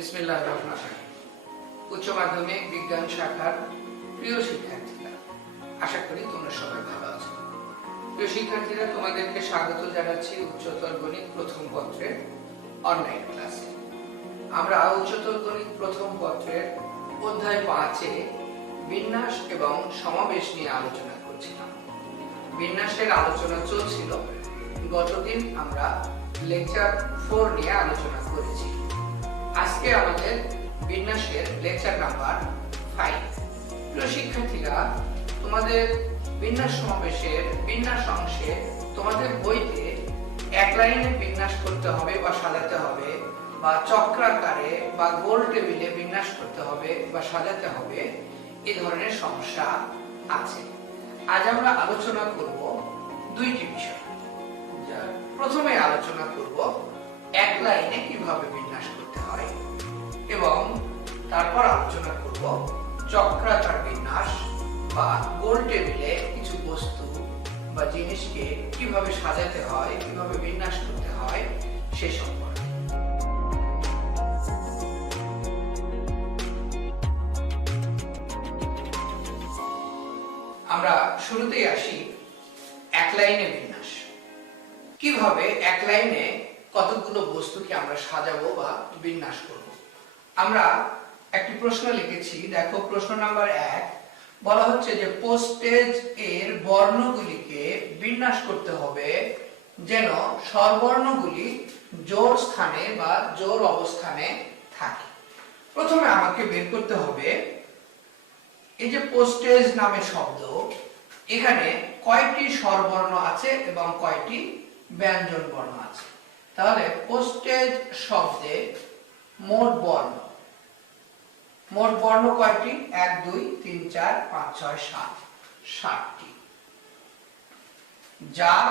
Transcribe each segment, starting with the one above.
বিসমিল্লাহির রহমানির রহিম। উচ্চ মাধ্যমিক বিজ্ঞান শাখার প্রিয় শিক্ষার্থীরা, আশা করি তোমরা সবাই ভালো আছো। প্রিয় শিক্ষার্থীরা, তোমাদেরকে স্বাগত জানাচ্ছি উচ্চতর গণিত প্রথম পত্রের অনলাইন ক্লাসে। আমরা উচ্চতর গণিত প্রথম পত্রের অধ্যায় 5-এ বিন্যাস এবং সমাবেশ নিয়ে আলোচনা করছিলাম। বিন্যাসের আলোচনা চলছিল। গতদিন আমরা লেকচার 4 নিয়ে আলোচনা করেছি। আজকে আমাদের বিন্যাসের লেকচার নাম্বার 5। প্রিয় শিক্ষার্থীরা, তোমাদের বিন্যাস সমাবেশের বিন্যাস অংশে তোমাদের বইতে এক লাইনে বিন্যাস করতে হবে বা সাজাতে হবে, বা চক্রাকারে বা গোল টেবিলে বিন্যাস করতে হবে বা সাজাতে হবে, এই ধরনের সমস্যা আছে। আজ আমরা আলোচনা করব দুইটি বিষয়। প্রথমে আলোচনা করব এক লাইনে কিভাবে বিন্যাস করতে হয়, এবং তারপর আলোচনা করব চক্রাকার বিন্যাস বা গোল টেবিলে কিছু বস্তু বা জিনিসকে কিভাবে সাজাতে হয়, কিভাবে বিন্যাস করতে হয় সে সম্পর্কে। আমরা শুরুতেই আসি এক লাইনে বিন্যাস। কিভাবে এক লাইনে কতগুলো বস্তুকে আমরা সাজাবো বা বিন্যাস করব। আমরা একটি প্রশ্ন লিখেছি, দেখো প্রশ্ন নাম্বার 1। বলা হচ্ছে যে পোস্টেজ এর বর্ণগুলিকে বিন্যাস করতে হবে যেন স্বরবর্ণগুলি জোড় স্থানে বা জোড় অবস্থানে থাকে। প্রথমে আমাকে বের করতে হবে এই যে পোস্টেজ নামে শব্দ, এখানে কয়টি স্বরবর্ণ আছে এবং কয়টি ব্যঞ্জন বর্ণ আছে। তাহলে পোস্টেজ শব্দে মোট বর্ণ কয়টি? 1 2 3 4 5 6 7, 7টি। যার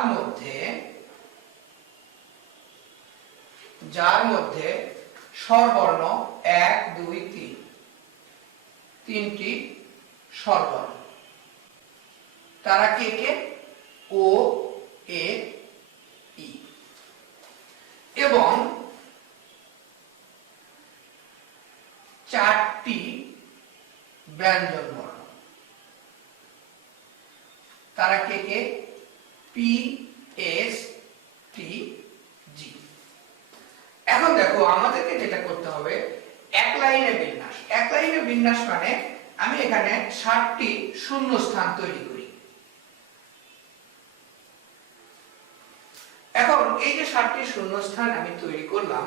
মধ্যে স্বরবর্ণ 1 2 3, 3টি স্বরবর্ণ। তারা কে কে? ও, এ, ই। এবং 4টি ব্যঞ্জন বর্ণ। তারা কে কে? পি, এস, টি, জি। এখন দেখো, আমাদেরকে যেটা করতে হবে এক লাইনে বিন্যাস। এক লাইনে বিন্যাস মানে আমি এখানে 7টি শূন্য স্থান তৈরি করি। এখন এই যে 7টি শূন্য স্থান আমি তৈরি করলাম,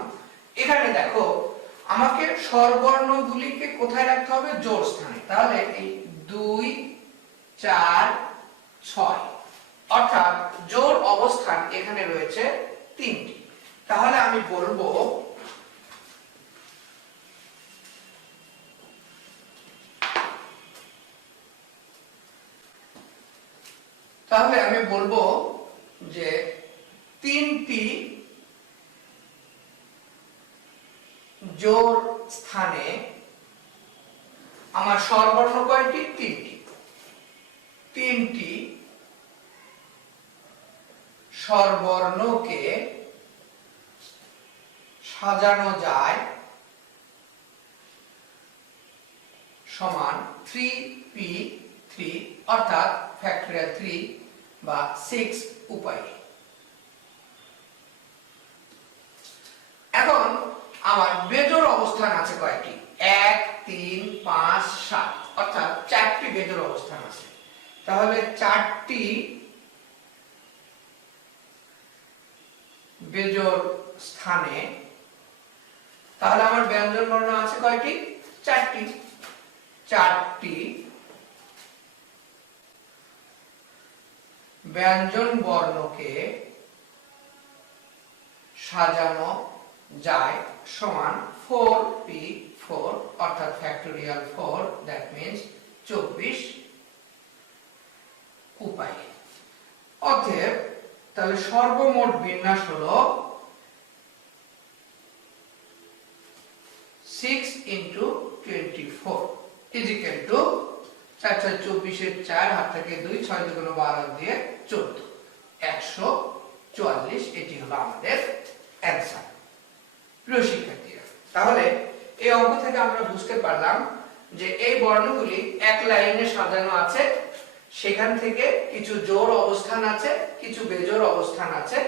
এখানে দেখো আমাকে স্বরবর্ণগুলিকে কোথায় রাখতে হবে? জোড় স্থানে। তাহলে এই 2 4 6, অর্থাৎ জোড় অবস্থান এখানে রয়েছে 3টি। তাহলে আমি বলবো যে 3টি জোড় স্থানে আমার স্বরবর্ণ কয়টি? 3টি। 3টি স্বরবর্ণকে সাজানো যায় সমান 3p3, অর্থাৎ ফ্যাক্টরিয়াল 3 বা 6 উপায়ে। এখন আমার বেজোড় অবস্থান আছে কয়টি? 1 3 5 7, অর্থাৎ 4টি বেজোড় অবস্থান আছে। তাহলে 4টি বেজোড় স্থানে, তাহলে আমার ব্যঞ্জন বর্ণ আছে কয়টি? 4টি। 4টি ব্যঞ্জন বর্ণকে সাজানো যায় সমান 4p4, অর্থাৎ ফ্যাক্টরিয়াল 4, দ্যাট মিন্স 24 উপায়ে। অতএব তাহলে সর্বমোট বিন্যাস হলো 6 × 24 ইজিক্যাল টু 4 4 24 4, হাত থেকে 2, 6 2 12 দিয়ে 14, 144। এটি হলো আমাদের অ্যানসার। প্রিয় শিক্ষার্থীরা, তাহলে এই অঙ্ক থেকে আমরা বুঝতে পারলাম যে এই বর্ণগুলি এক লাইনে সাজানো আছে, সেখান থেকে কিছু জোড় অবস্থান আছে, কিছু বেজোড় অবস্থান আছে।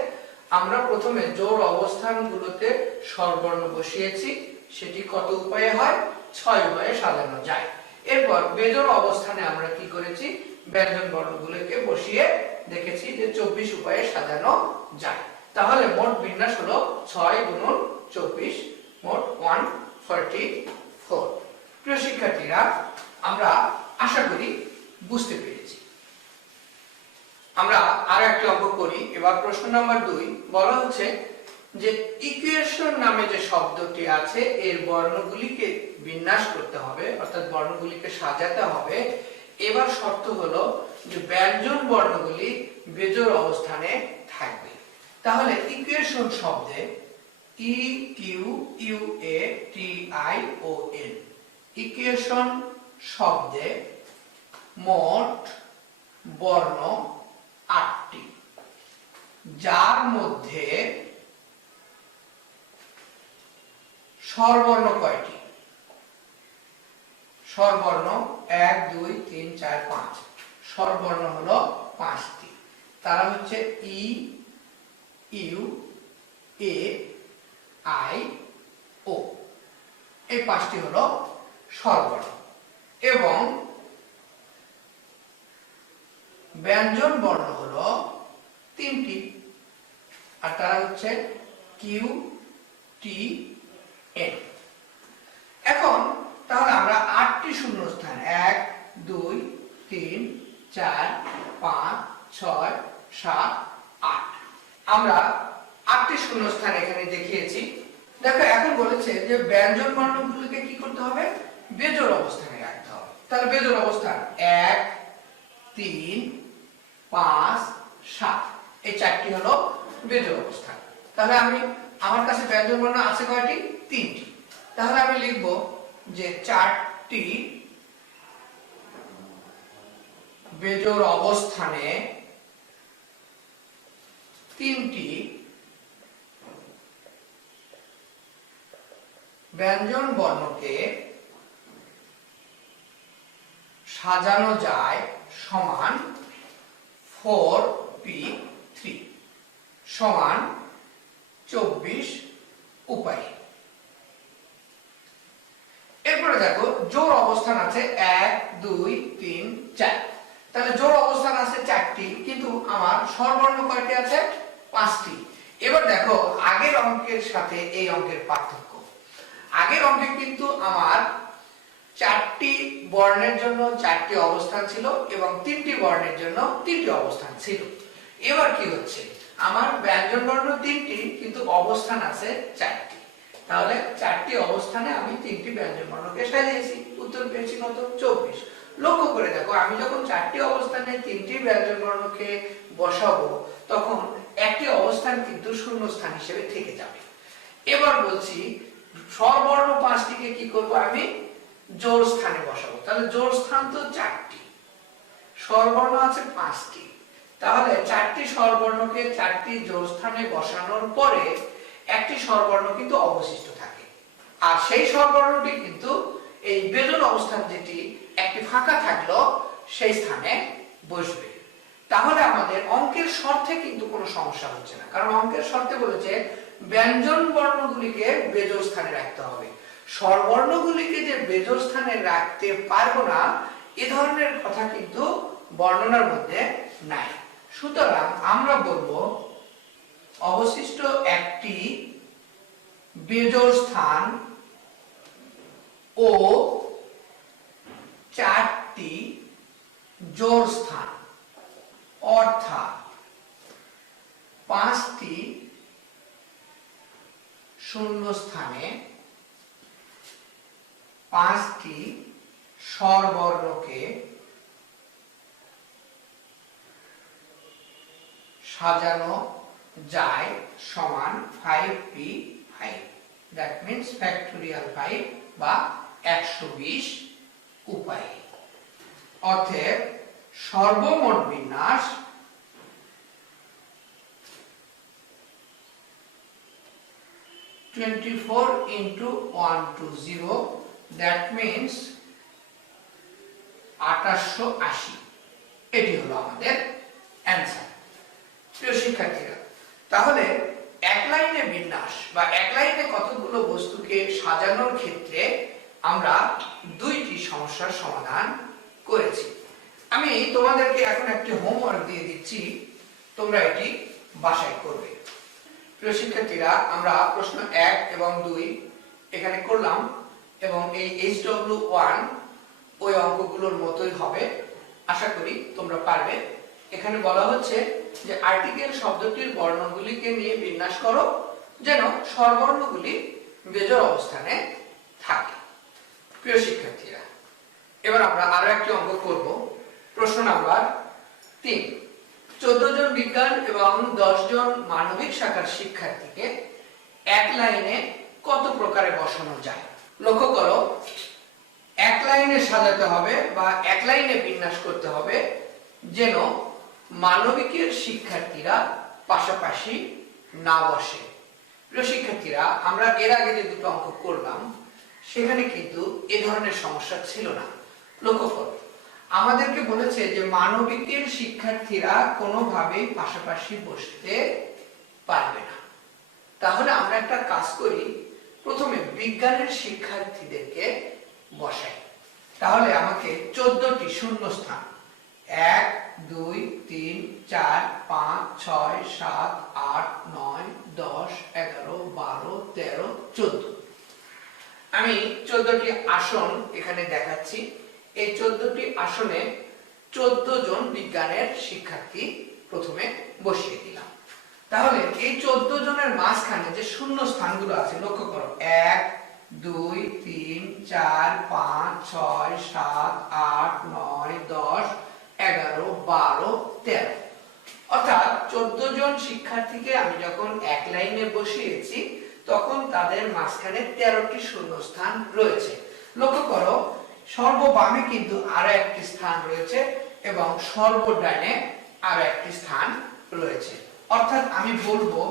আমরা প্রথমে জোড় অবস্থানগুলোতে স্বরবর্ণ বসিয়েছি, সেটি কত উপায়ে হয়? 6 উপায়ে সাজানো যায়। এরপর বেজোড় অবস্থানে আমরা কি করেছি? ব্যঞ্জন বর্ণগুলোকে বসিয়ে দেখেছি যে 24 উপায়ে সাজানো যায়। তাহলে মোট বিন্যাস হলো 6 গুণন 24, মোট 144। প্রিয় শিক্ষার্থীরা, আমরা আশা করি বুঝতে পেরেছি। আমরা আর একটি অঙ্ক করি। এবার প্রশ্ন নাম্বার 2 বলা হচ্ছে যে ইকুয়েশন নামে যে শব্দটি আছে এর বর্ণগুলিকে বিন্যাস করতে হবে, অর্থাৎ বর্ণগুলিকে সাজাতে হবে। এবার শর্ত হলো যে ব্যঞ্জন বর্ণগুলি বেজোড় অবস্থানে থাকবে। তাহলে ইকুয়েশন শব্দে E Q U A T I O N, equation শব্দে মোট বর্ণ 8টি, যার মধ্যে স্বরবর্ণ কয়টি? স্বরবর্ণ 1 2 3 4 5, স্বরবর্ণ হলো 5টি। তারা হচ্ছে ই, ইউ, এ, আই, ও। এই 5টি হলো স্বরবর্ণ। এবং ব্যঞ্জন বর্ণ হলো 3টি, আর তারা হচ্ছে কিউ, টি, এন। এখন তাহলে আমরা 8টি শূন্যস্থান 1 2 3 4 5 6 7 8, আমরা 8টি শূন্যস্থান এখানে দেখিয়েছি। দেখো, এখন বলেছে যে ব্যঞ্জন বর্ণগুলোকে কি করতে হবে? বেজোড় অবস্থানে রাখতে হবে। তাহলে বেজোড় অবস্থান 1 3 5 7, এই 4টি হলো বেজোড় অবস্থান। তাহলে আমার কাছে ব্যঞ্জন বর্ণ আছে কয়টি? 3টি। তাহলে আমি লিখব যে 4টি বেজোড় অবস্থানে 3টি ব্যঞ্জন বর্ণকে সাজানো যায় সমান 4p3 সমান 24 উপায়ে। এরপরে দেখো, জোড় অবস্থান আছে 1 2 3 4। তাহলে জোড় অবস্থান আছে 4টি, কিন্তু আমার স্বরবর্ণ কয়টি আছে? 5টি। এবার দেখো, আগের অঙ্কের সাথে এই অঙ্কের পার্থক্য। আগের অঙ্কে কিন্তু আমার 4টি বর্ণের জন্য 4টি অবস্থান ছিল এবং 3টি বর্ণের জন্য 3টি অবস্থান ছিল। এবার কি হচ্ছে? আমার ব্যঞ্জন বর্ণ 3টি, কিন্তু অবস্থান আছে 4টি। তাহলে 4টি অবস্থানে আমি 3টি ব্যঞ্জন বর্ণকে সাজিয়েছি। উত্তর পেয়েছি কত? 24। লক্ষ্য করে দেখো, আমি যখন 4টি অবস্থানে 3টি ব্যঞ্জন বর্ণকে বসাবো, তখন একটি অবস্থান কিন্তু শূন্যস্থান হিসেবে থেকে যাবে। এবার বলছি স্বরবর্ণ 5টিকে কি করব? আমি জোড় স্থানে বসাবো। তাহলে জোড় স্থান তো 4টি, স্বরবর্ণ আছে 5টি। তাহলে 4টি স্বরবর্ণকে 4টি জোড় স্থানে বসানোর পরে একটি স্বরবর্ণ কিন্তু অবশিষ্ট থাকে, আর সেই স্বরবর্ণটি কিন্তু এই বেজোড় অবস্থান যেটি একটি ফাঁকা থাকলো সেই স্থানে বসবে। তাহলে আমাদের অঙ্কের শর্তে কিন্তু কোনো সমস্যা হচ্ছে না, কারণ অঙ্কের শর্তে বলেছে ব্যঞ্জন বর্ণগুলিকে বেজোড় স্থানে রাখতে হবে। স্বরবর্ণগুলিকে যে বেজোড় স্থানে রাখতে পারবো না, এ ধরনের কথা কিন্তু বর্ণনার মধ্যে নাই। সুতরাং আমরা বলবো অবশিষ্ট একটি বেজোড় স্থান ও 4টি জোড় স্থান, অর্থাৎ 5টি শূন্যস্থানে 5টি স্বরবর্ণকে সাজানো যায় সমান 5p5, দ্যাট মিন্স ফ্যাক্টোরিয়াল 5 বা 120 উপায়ে। অতএব সর্বমোট বিন্যাস 24 into 120, that means 2880। এটি হলো আমাদের অ্যান্সার। প্রিয় শিক্ষার্থীরা, তাহলে এক লাইনে বিন্যাস বা এক লাইনে কতগুলো বস্তুকে সাজানোর ক্ষেত্রে আমরা দুইটি সমস্যার সমাধান করেছি। আমি তোমাদেরকে এখন একটি হোমওয়ার্ক দিয়ে দিচ্ছি, তোমরা এটি বাসায় করবে। প্রিয় শিক্ষার্থীরা, আমরা প্রশ্ন 1 এবং 2 এখানে করলাম এবং এই HW1 ওই অঙ্কগুলোর মতোই হবে, আশা করি তোমরা পারবে। এখানে বলা হচ্ছে যে আর্টিকেল শব্দটির বর্ণগুলিকে নিয়ে বিন্যাস করো যেন স্বরবর্ণগুলি বেজোড় অবস্থানে থাকে। প্রিয় শিক্ষার্থীরা, এবার আমরা আরো একটি অঙ্ক করব। প্রশ্ন নাম্বার 3। 14 জন বিজ্ঞান এবং 10 জন মানবিক শাখার শিক্ষার্থীকে এক লাইনে কত প্রকারে বসানো যায়? লক্ষ্য করো, এক লাইনে সাজাতে হবে বা এক লাইনে বিন্যাস করতে হবে যেন মানবিকের শিক্ষার্থীরা পাশাপাশি না বসে। প্রিয় শিক্ষার্থীরা, আমরা এর আগে যে দুটো অঙ্ক করলাম সেখানে কিন্তু এ ধরনের সমস্যা ছিল না। লক্ষ্য করো, আমাদেরকে বলেছে যে মানবিকের শিক্ষার্থীরা কোনোভাবেই পাশাপাশি বসতে পারবে না। তাহলে আমরা একটা কাজ করি, প্রথমে বিজ্ঞানের শিক্ষার্থীদেরকে বসাই। তাহলে আমাকে 14টি শূন্যস্থান 1 2 3 4 5 6 7 8 9 10 11 12 13 14 আমি 14টি আসন এখানে দেখাচ্ছি। এই 14টি আসনে 14 জন বিজ্ঞানের শিক্ষার্থী প্রথমে বসিয়ে দিলাম। তাহলে এই 14 জনের মাঝখানে যে শূন্য স্থানগুলো আছে লক্ষ্য করো, 1 2 3 4 5 6 7 8 9 10 11 12 13, অর্থাৎ 14 জন শিক্ষার্থীকে আমি যখন এক লাইনে বসিয়েছি তখন তাদের মাঝখানে 13টি শূন্যস্থান রয়েছে। লক্ষ্য করো, সর্ববামে কিন্তু আরো একটি স্থান রয়েছে এবং সর্বডানে আরো একটি স্থান রয়েছে। অর্থাৎ আমি বলবো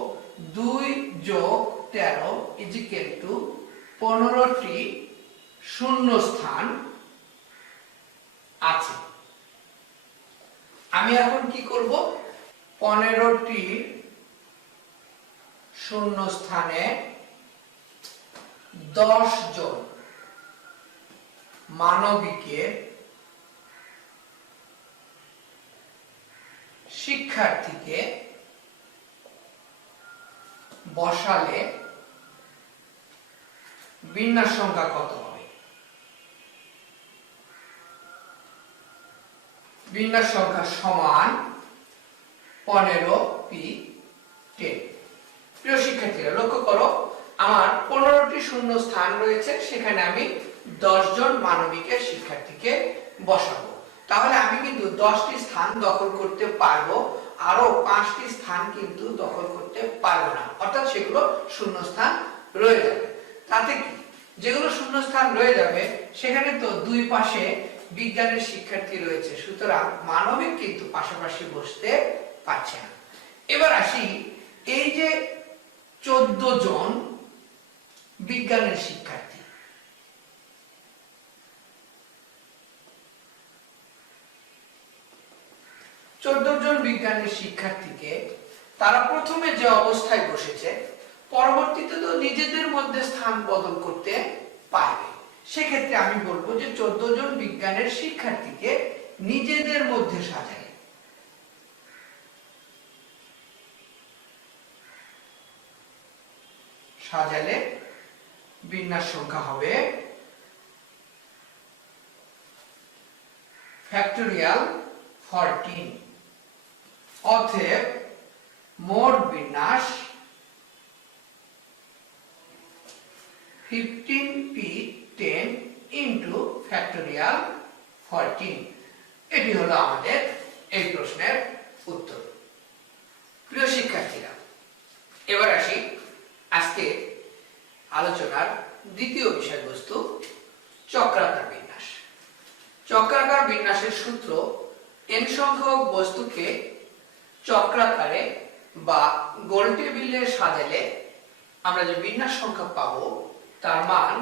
2 যোগ 13 ইজিক্যাল টু 15টি শূন্যস্থান আছে। আমি এখন কি করব, 15টি শূন্যস্থানে 10 জন মানবিকের শিক্ষার্থীকে বসালে বিন্যাস সংখ্যা কত হবে? বিন্যাস সংখ্যা সমান 15p10। প্রিয় শিক্ষার্থীরা, লক্ষ্য করো, আমার 15টি শূন্য স্থান রয়েছে, সেখানে আমি 10 জন মানবিকের শিক্ষার্থীকে বসাবো। তাহলে আমি কিন্তু 10টি স্থান দখল করতে পারবো, আরো 5টি স্থান কিন্তু দখল করতে পারবো না, অর্থাৎ সেগুলো শূন্য স্থান রয়ে যাবে। তাতে কি, যেগুলো শূন্য স্থান রয়ে যাবে সেখানে তো দুই পাশে বিজ্ঞানের শিক্ষার্থী রয়েছে, সুতরাং মানবিক কিন্তু পাশাপাশি বসতে পারছে না। এবার আসি, এই যে 14 জন বিজ্ঞানের শিক্ষার্থী, বিজ্ঞানের শিক্ষার্থীকে তারা প্রথমে যে অবস্থায় বসেছে পরবর্তীতে তো নিজেদের মধ্যে স্থান বদল করতে পারবে। সেক্ষেত্রে আমি বলবো যে 14 জন বিজ্ঞানের শিক্ষার্থীকে নিজেদের মধ্যে সাজালে বিন্যাস সংখ্যা হবে ফ্যাক্টোরিয়াল 14। অতএব মোট বিন্যাস 15p10 ইনটু ফ্যাক্টোরিয়াল 14। এটি হলো আমাদের এই প্রশ্নের উত্তর। প্রিয় শিক্ষার্থীরা, এবার আসি আজকে আলোচনার দ্বিতীয় বিষয়বস্তু, চক্রাকার বিন্যাস। চক্রাকার বিন্যাসের সূত্র, n সংখ্যক বস্তুকে চক্রাকারে বা গোল টেবিলে সাজালে আমরা যে বিন্যাস সংখ্যা পাবো তার মান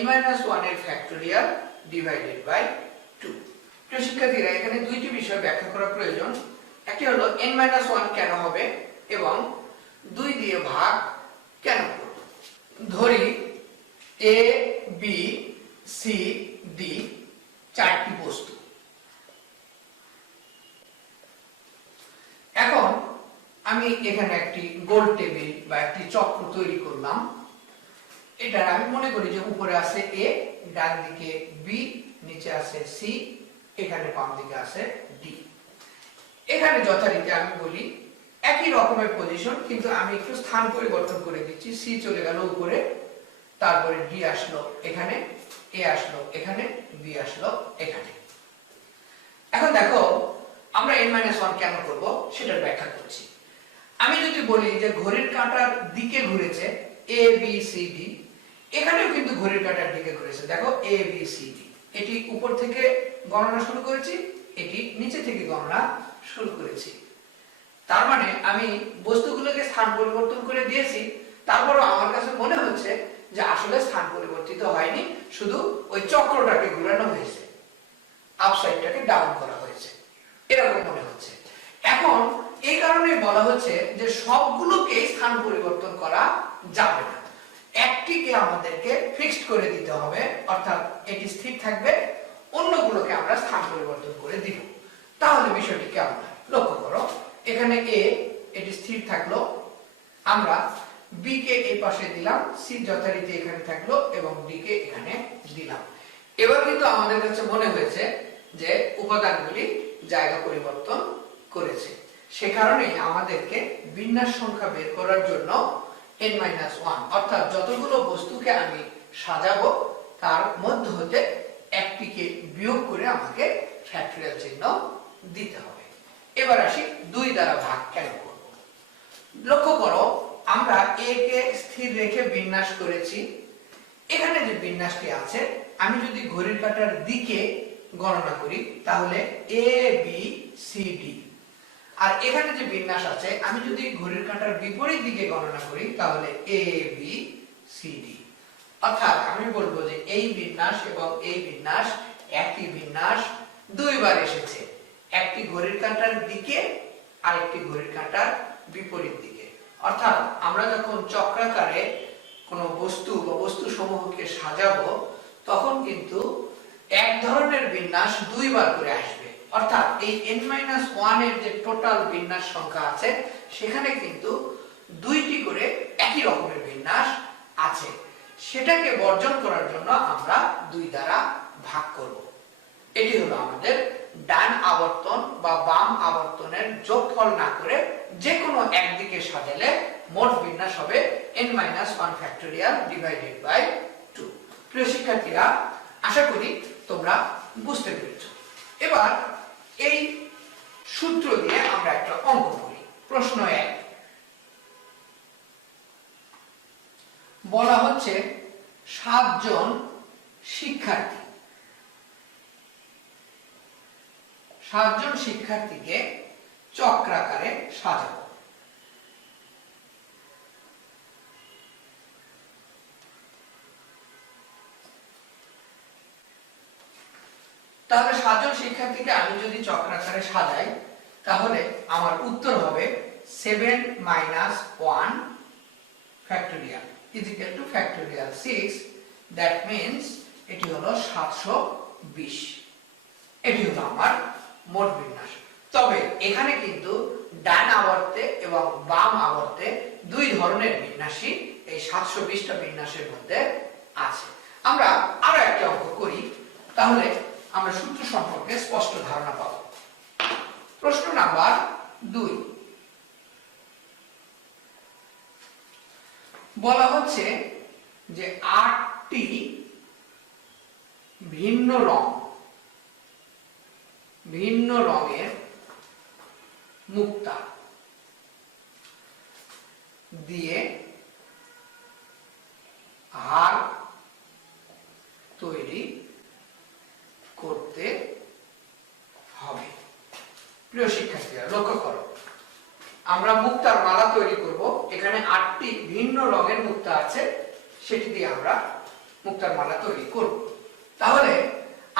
n-1 এর ফ্যাক্টোরিয়াল ডিভাইডেড বাই 2। প্রিয় শিক্ষার্থীরা, এখানে দুইটি বিষয় ব্যাখ্যা করা প্রয়োজন। একটি হলো n-1 কেন হবে এবং 2 দিয়ে ভাগ কেন করব। ধরি a b c d চারটি বস্তু। এখন আমি এখানে একটি গোল টেবিল বা একটি চক্র তৈরি করলাম। এটা আমি মনে করি যে উপরে আছে a, ডান দিকে b, নিচে আছে c, এখানে বাম দিকে আছে d। এখানে যথারীতি আমি বলি একই রকমের পজিশন, কিন্তু আমি একটু স্থান পরিবর্তন করে দিচ্ছি। c চলে গেল উপরে, তারপরে d আসলো এখানে, a আসলো এখানে, b আসলো এখানে। এখন দেখো আমরা n-1 কেন করব সেটার ব্যাখ্যা করছি। আমি যদি বলি যে ঘড়ির কাঁটার দিকে ঘুরেছে a b c d, এখানেও কিন্তু ঘড়ির কাঁটার দিকে ঘুরেছে। দেখো a b c d, এটি উপর থেকে গণনা শুরু করেছি, এটি নিচে থেকে গণনা শুরু করেছি। তার মানে আমি বস্তুগুলোকে স্থান পরিবর্তন করে দিয়েছি, তারপরও আমার কাছে মনে হচ্ছে যে আসলে স্থান পরিবর্তিত হয়নি, শুধু ওই চক্রটাকে ঘোরানো হয়েছে, আপসাইডটাকে ডাউন করা হয়েছে, এরকম মনে হচ্ছে। এখন এই কারণে বলা হচ্ছে যে সবগুলোকে স্থান পরিবর্তন করা যাবে না, একটিকে আমাদেরকে ফিক্সড করে দিতে হবে, অর্থাৎ এটি স্থির থাকবে, অন্যগুলোকে আমরা স্থান পরিবর্তন করে দিব। তাহলে বিষয়টি কেমন হয় লক্ষ্য করো। এখানে a, এটি স্থির থাকলো, আমরা b কে এই পাশে দিলাম, c যথারীতি এখানে থাকলো এবং d কে এখানে দিলাম। এবার কিন্তু আমাদের কাছে মনে হয়েছে যে উপাদানগুলি জায়গা পরিবর্তন করেছে। সে কারণে আমাদেরকে বিন্যাস সংখ্যা বের করার জন্য n-1 অর্থাৎ যতগুলো বস্তুকে আমি সাজাবো তার মধ্য হতে একটিকে বিয়োগ করে আমাকে ফ্যাক্টরিয়াল চিহ্ন দিতে হবে। এবার আসি 2 দ্বারা ভাগ কেন করব। লক্ষ্য করো আমরা a কে স্থির রেখে বিন্যাস করেছি। এখানে যে বিন্যাসটি আছে, আমি যদি ঘড়ির কাঁটার দিকে গণনা করি তাহলে a b c d, আর এখানে যে বিন্যাস আছে আমি যদি ঘড়ির কাঁটার বিপরীত দিকে গণনা করি তাহলে a b c d। অর্থাৎ আমি বলবো যে এই বিন্যাস এবং এই বিন্যাস একই বিন্যাস দুইবার এসেছে, একটি ঘড়ির কাঁটার দিকে আর একটি ঘড়ির কাঁটার বিপরীত দিকে। অর্থাৎ আমরা যখন চক্রাকারে কোনো বস্তু বা বস্তু সমূহকে সাজাবো তখন কিন্তু এক ধরনের বিন্যাস দুইবার করে আসবে। অর্থাৎ এই n-1 এর যে টোটাল বিন্যাস সংখ্যা আছে সেখানে কিন্তু 2টি করে একই রকমের বিন্যাস আছে। সেটাকে বর্জন করার জন্য আমরা 2 দ্বারা ভাগ করব। এটি হলো আমাদের ডান আবর্তন বা বাম আবর্তনের যোগফল না করে যে কোনো একদিকে সাজালে মোট বিন্যাস হবে n-1 ফ্যাক্টোরিয়াল ডিভাইডেড বাই 2। প্রিয় শিক্ষার্থীরা, আশা করি তোমরা বুঝতে পেরেছো। এবার এই সূত্র দিয়ে আমরা একটা অঙ্ক করি। প্রশ্ন 1 বলা হচ্ছে 7 জন শিক্ষার্থীকে চক্রাকারে সাজাবো। তাহলে 7 জন শিক্ষার্থীকে আমি যদি চক্রাকারে সাজাই তাহলে আমার উত্তর হবে 7 - 1 factorial is equal to factorial 6. That means এটি হলো 720। এটি হলো আমার মোট বিন্যাস। তবে এখানে কিন্তু ডান আবর্তে এবং বাম আবর্তে 2 ধরনের বিন্যাসই এই 720টা বিন্যাসের মধ্যে আছে। আমরা আরো একটা অঙ্ক করি, তাহলে আমরা সূত্র সম্পর্কে স্পষ্ট ধারণা পাবো। প্রশ্ন নাম্বার 2 বলা হচ্ছে যে 8টি ভিন্ন রঙের মুক্তা দিয়ে হার তৈরি করতে হবে। প্রিয় শিক্ষার্থীরা লক্ষ্য করো, আমরা মুক্তার মালা তৈরি করব। এখানে 8টি ভিন্ন রঙের মুক্তা আছে, সেটি দিয়ে আমরা মুক্তার মালা তৈরি করব। তাহলে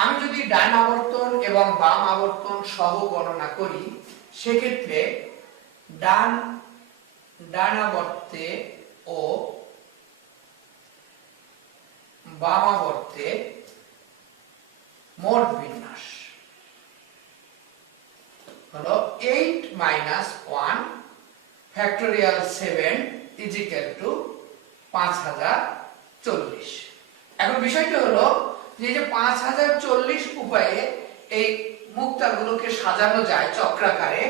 আমি যদি ডান আবর্তন এবং বাম আবর্তন সহ গণনা করি, সেক্ষেত্রে ডান আবর্তে ও বাম আবর্তে মোট বিন্যাস হলো 8 - 1 ফ্যাক্টোরিয়াল 7 = 5040। এখন বিষয়টা হলো যে 5040 উপায়ে এই মুক্তাগুলোকে সাজানো যায় চক্রাকারে,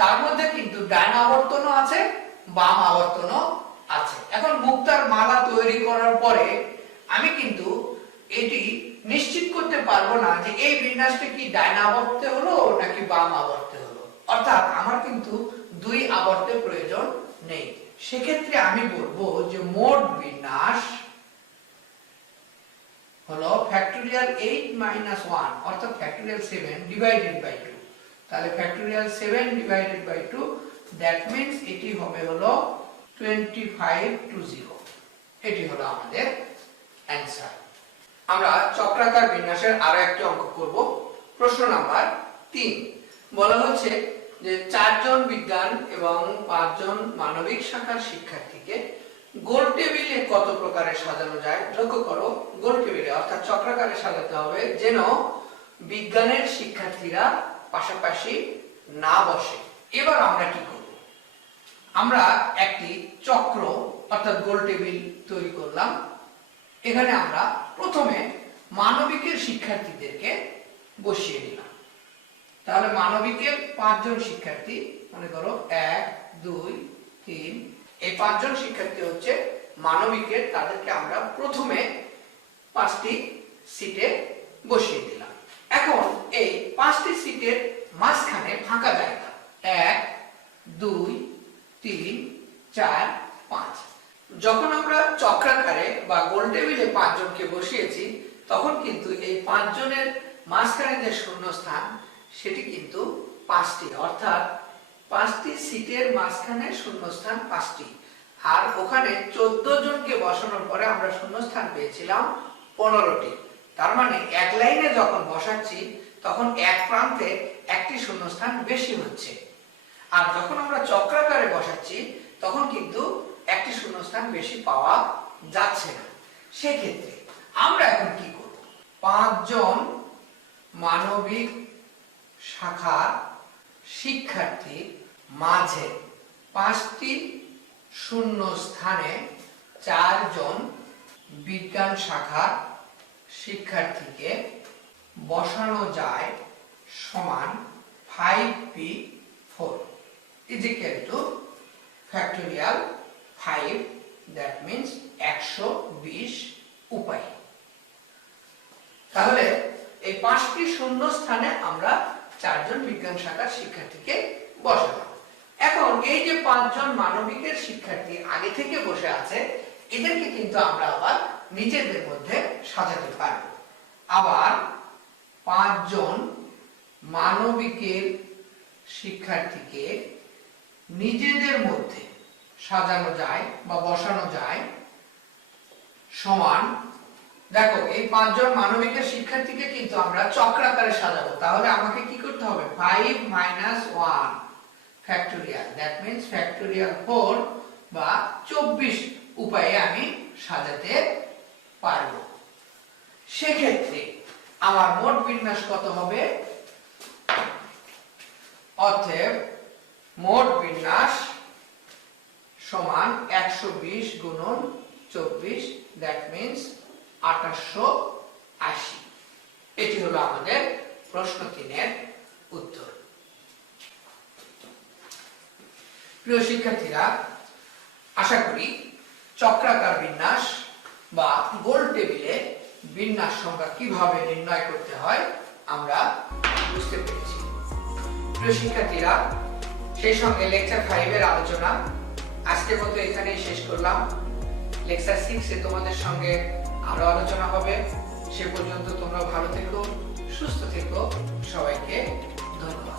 তার মধ্যে কিন্তু ডান আবর্তনও আছে, বাম আবর্তনও আছে। এখন মুক্তার মালা তৈরি করার পরে আমি কিন্তু এটি নিশ্চিত করতে পারবো না যে এই বিন্যাসটা কি ডান আবর্তে হলো নাকি বাম আবর্তে হলো, অর্থাৎ আমার কিন্তু দুই আবর্তের প্রয়োজন নেই। সেক্ষেত্রে আমি বলবো যে মোট বিন্যাস হলো ফ্যাক্টোরিয়াল 8 - 1 অর্থাৎ ফ্যাক্টোরিয়াল 7 / 2। তাহলে ফ্যাক্টোরিয়াল 7 / 2, দ্যাট মিন্স এটি হবে হলো 2520। এটি হলো আমাদের অ্যানসার। আমরা চক্রাকার বিন্যাসের আরো একটি অঙ্ক করব। প্রশ্ন নাম্বার 3 বলা হচ্ছে যে 4 জন বিজ্ঞান এবং 5 জন মানবিক শাখার শিক্ষার্থীকে গোল টেবিলে কত প্রকারে সাজানো যায়। লক্ষ্য করো, গোল টেবিলে অর্থাৎ চক্রাকারে সাজাতে হবে যেন বিজ্ঞানের শিক্ষার্থীরা পাশাপাশি না বসে। এবার আমরা কি করব, আমরা একটি চক্র অর্থাৎ গোল টেবিল তৈরি করলাম। এখানে আমরা প্রথমে মানবিকের শিক্ষার্থীদেরকে বসিয়ে দিলাম। তাহলে মানবিকের 5 জন শিক্ষার্থী, মনে করো 1 2 3, এই 5 জন শিক্ষার্থী হচ্ছে মানবিকের, তাদেরকে আমরা প্রথমে 5টি সিটে বসিয়ে দিলাম। এখন এই 5টি সিটের মাঝখানে ফাঁকা জায়গা 1 2 3 4 5। যখন আমরা চক্রাকারে বা গোল টেবিলে 5 জনকে বসিয়েছি, তখন কিন্তু এই 5 জনের মাঝখানে যে শূন্যস্থান সেটি কিন্তু 5টি, অর্থাৎ 5টি সিটের মাঝখানে শূন্যস্থান 5টি। আর ওখানে 14 জনকে বসানোর পরে আমরা শূন্যস্থান পেয়েছিলাম 15টি। তার মানে এক লাইনে যখন বসাচ্ছি তখন এক প্রান্তে একটি শূন্যস্থান বেশি হচ্ছে, আর যখন আমরা চক্রাকারে বসাচ্ছি তখন কিন্তু একটি শূন্যস্থান বেশি পাওয়া যাচ্ছে না। সেক্ষেত্রে আমরা এখন কি করব, 5 জন মানবিক শাখার শিক্ষার্থীর মাঝে 5টি শূন্য স্থানে 4 জন বিজ্ঞান শাখার শিক্ষার্থীকে বসানো যায় সমান 5p4 = ফ্যাক্টোরিয়াল 5, দ্যাট মিন্স 120 উপায়। তাহলে এই 5টি শূন্য স্থানে আমরা 4 জন বিজ্ঞান শাখার শিক্ষার্থীকে বসালাম। এখন এই যে 5 জন মানবিকের শিক্ষার্থী আগে থেকে বসে আছে, এদেরকে কিন্তু আমরা আবার নিজেদের মধ্যে সাজাতে পারব। আবার 5 জন মানবিকের শিক্ষার্থীকে নিজেদের মধ্যে সাজানো যায় বা বসানো যায় সমান, দেখো এই 5 জন মানবিকের শিক্ষার্থীকে কিন্তু আমরা চক্রাকারে সাজাবো। তাহলে আমাকে কি করতে হবে, 5 - 1 ফ্যাক্টোরিয়াল, দ্যাট মিন্স ফ্যাক্টোরিয়াল 4 বা 24 উপায়ে আমি সাজাতে পারবো। সেক্ষেত্রে আমার মোট বিন্যাস কত হবে, অতএব মোট বিন্যাস সমান 120 × 24, দ্যাট মিন্স 2880। এটি হলো আমাদের প্রশ্ন 3-এর উত্তর। প্রিয় শিক্ষার্থীরা, আশা করি চক্রাকার বিন্যাস বা গোল টেবিলে বিন্যাস সংখ্যা কিভাবে নির্ণয় করতে হয় আমরা বুঝতে পেরেছি। প্রিয় শিক্ষার্থীরা, সেই সঙ্গে লেকচার 5-এর আলোচনা আজকের মতো এখানেই শেষ করলাম। লেকচার 6-এ তোমাদের সঙ্গে আরো আলোচনা হবে। সে পর্যন্ত তোমরা ভালো থেকো, সুস্থ থেকো। সবাইকে ধন্যবাদ।